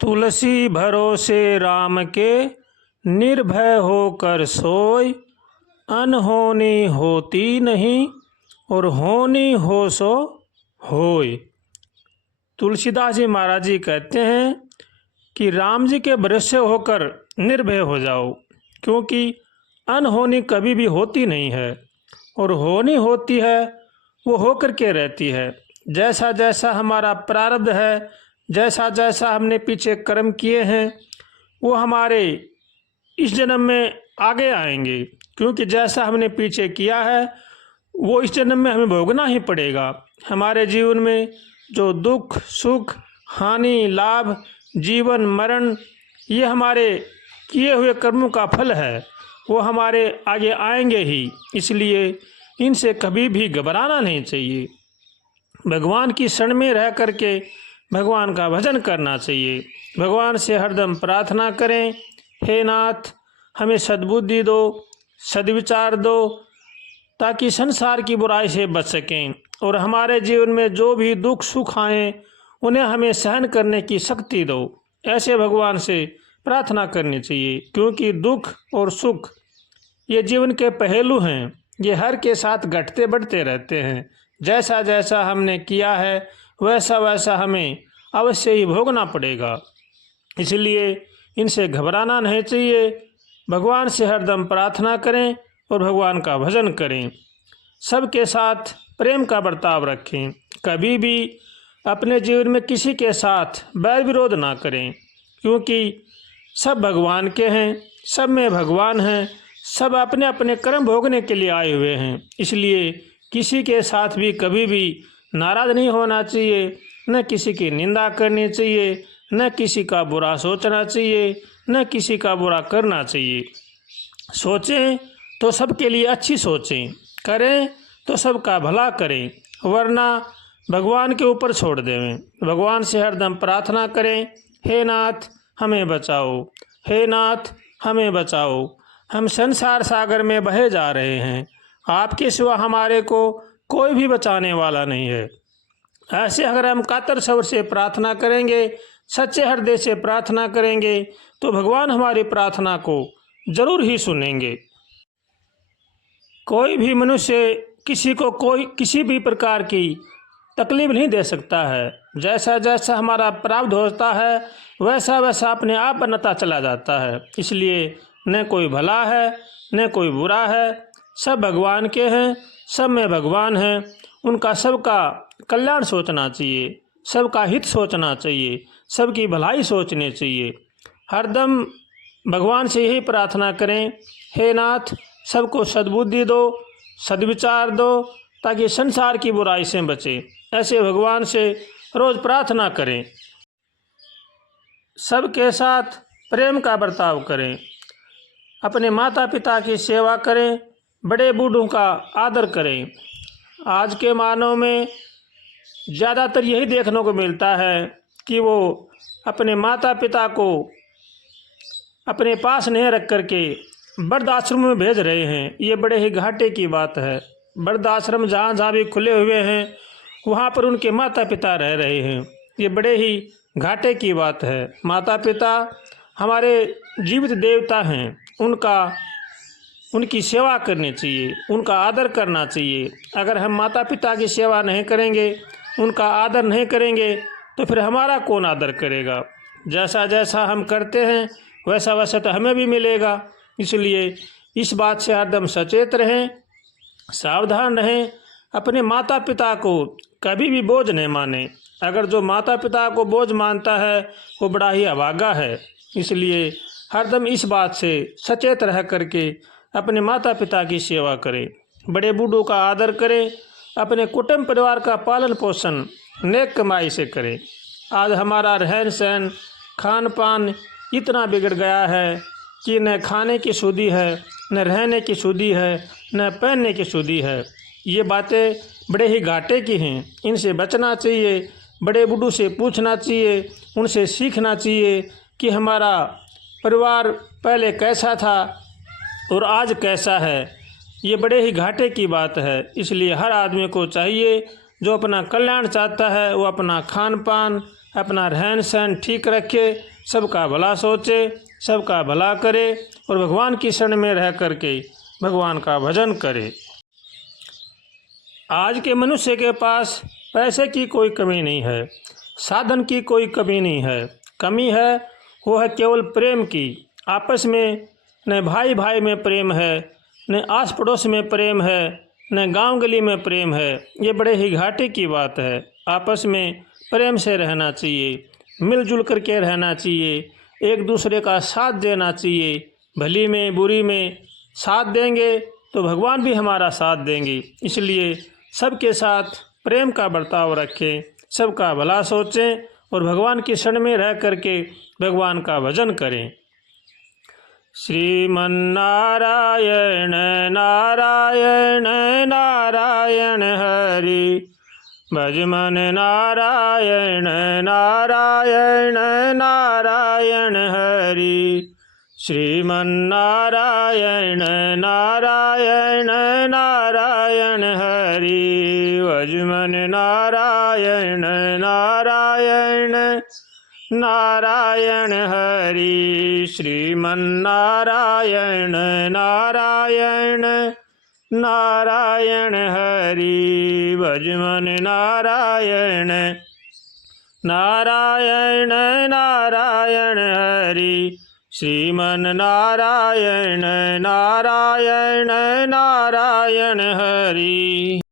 तुलसी भरोसे राम के, निर्भय होकर सोय। अनहोनी होती नहीं, और होनी हो सो होय। तुलसीदास जी महाराज जी कहते हैं कि राम जी के भरोसे होकर निर्भय हो जाओ, क्योंकि अनहोनी कभी भी होती नहीं है, और होनी होती है वो होकर के रहती है। जैसा जैसा हमारा प्रारब्ध है, जैसा जैसा हमने पीछे कर्म किए हैं, वो हमारे इस जन्म में आगे आएंगे, क्योंकि जैसा हमने पीछे किया है वो इस जन्म में हमें भोगना ही पड़ेगा। हमारे जीवन में जो दुख सुख हानि लाभ जीवन मरण, ये हमारे किए हुए कर्मों का फल है, वो हमारे आगे आएंगे ही। इसलिए इनसे कभी भी घबराना नहीं चाहिए। भगवान की शरण में रह करके भगवान का भजन करना चाहिए। भगवान से हरदम प्रार्थना करें, हे नाथ हमें सद्बुद्धि दो, सद्विचार दो, ताकि संसार की बुराई से बच सकें, और हमारे जीवन में जो भी दुख सुख आए उन्हें हमें सहन करने की शक्ति दो। ऐसे भगवान से प्रार्थना करनी चाहिए, क्योंकि दुख और सुख ये जीवन के पहलू हैं, ये हर के साथ घटते बढ़ते रहते हैं। जैसा जैसा हमने किया है वैसा वैसा हमें अवश्य ही भोगना पड़ेगा। इसलिए इनसे घबराना नहीं चाहिए। भगवान से हरदम प्रार्थना करें और भगवान का भजन करें। सबके साथ प्रेम का बर्ताव रखें। कभी भी अपने जीवन में किसी के साथ बैर विरोध ना करें, क्योंकि सब भगवान के हैं, सब में भगवान हैं, सब अपने अपने कर्म भोगने के लिए आए हुए हैं। इसलिए किसी के साथ भी कभी भी नाराज़ नहीं होना चाहिए, न किसी की निंदा करनी चाहिए, न किसी का बुरा सोचना चाहिए, न किसी का बुरा करना चाहिए। सोचें तो सबके लिए अच्छी सोचें, करें तो सबका भला करें, वरना भगवान के ऊपर छोड़ देवें। भगवान से हरदम प्रार्थना करें, हे नाथ हमें बचाओ, हे नाथ हमें बचाओ। हम संसार सागर में बहे जा रहे हैं, आपके सिवा हमारे को कोई भी बचाने वाला नहीं है। ऐसे अगर हम कातर स्वर से प्रार्थना करेंगे, सच्चे हृदय से प्रार्थना करेंगे, तो भगवान हमारी प्रार्थना को जरूर ही सुनेंगे। कोई भी मनुष्य किसी को कोई किसी भी प्रकार की तकलीफ नहीं दे सकता है। जैसा जैसा हमारा प्रारब्ध होता है वैसा वैसा अपने आप बनता चला जाता है। इसलिए न कोई भला है न कोई बुरा है, सब भगवान के हैं, सब में भगवान हैं। उनका सबका कल्याण सोचना चाहिए, सबका हित सोचना चाहिए, सबकी भलाई सोचनी चाहिए। हरदम भगवान से यही प्रार्थना करें, हे नाथ सबको सद्बुद्धि दो, सद्विचार दो, ताकि संसार की बुराई से बचे। ऐसे भगवान से रोज़ प्रार्थना करें। सबके साथ प्रेम का बर्ताव करें, अपने माता पिता की सेवा करें, बड़े बूढ़ों का आदर करें। आज के मानव में ज़्यादातर यही देखने को मिलता है कि वो अपने माता पिता को अपने पास नहीं रख करके वृद्ध आश्रम में भेज रहे हैं। ये बड़े ही घाटे की बात है। वृद्ध आश्रम जहाँ जहाँ भी खुले हुए हैं वहाँ पर उनके माता पिता रह रहे हैं। ये बड़े ही घाटे की बात है। माता पिता हमारे जीवित देवता हैं, उनकी सेवा करनी चाहिए, उनका आदर करना चाहिए। अगर हम माता पिता की सेवा नहीं करेंगे, उनका आदर नहीं करेंगे, तो फिर हमारा कौन आदर करेगा। जैसा जैसा हम करते हैं वैसा वैसा तो हमें भी मिलेगा। इसलिए इस बात से हरदम सचेत रहें, सावधान रहें। अपने माता पिता को कभी भी बोझ नहीं माने। अगर जो माता पिता को बोझ मानता है वो बड़ा ही अभागा है। इसलिए हरदम इस बात से सचेत रह करके अपने माता पिता की सेवा करें, बड़े बूढ़ों का आदर करें, अपने कुटुंब परिवार का पालन पोषण नेक कमाई से करें। आज हमारा रहन सहन खान पान इतना बिगड़ गया है कि न खाने की शुद्धि है, न रहने की शुद्धि है, न पहनने की शुद्धि है। ये बातें बड़े ही घाटे की हैं, इनसे बचना चाहिए। बड़े बूढ़ों से पूछना चाहिए, उनसे सीखना चाहिए कि हमारा परिवार पहले कैसा था और आज कैसा है। ये बड़े ही घाटे की बात है। इसलिए हर आदमी को चाहिए जो अपना कल्याण चाहता है वो अपना खान पान, अपना रहन सहन ठीक रखे, सबका भला सोचे, सबका भला करे और भगवान की शरण में रह करके भगवान का भजन करे। आज के मनुष्य के पास पैसे की कोई कमी नहीं है, साधन की कोई कमी नहीं है। कमी है वो है केवल प्रेम की। आपस में न भाई भाई में प्रेम है, न आस पड़ोस में प्रेम है, न गांव गली में प्रेम है। ये बड़े ही घाटे की बात है। आपस में प्रेम से रहना चाहिए, मिलजुल करके रहना चाहिए, एक दूसरे का साथ देना चाहिए। भली में बुरी में साथ देंगे तो भगवान भी हमारा साथ देंगे। इसलिए सबके साथ प्रेम का बर्ताव रखें, सबका भला सोचें और भगवान की शरण में रह करके भगवान का भजन करें। श्रीमन्नारायण नारायण नारायण हरि, भज मन नारायण नारायण नारायण हरि। श्रीमन्नारायण नारायण नारायण हरि, भज मन नारायण नारायण नारायण हरि। श्रीमन्नारायण नारायण नारायण हरि, भज मन नारायण नारायण नारायण हरि। श्रीमन नारायण नारायण नारायण हरि।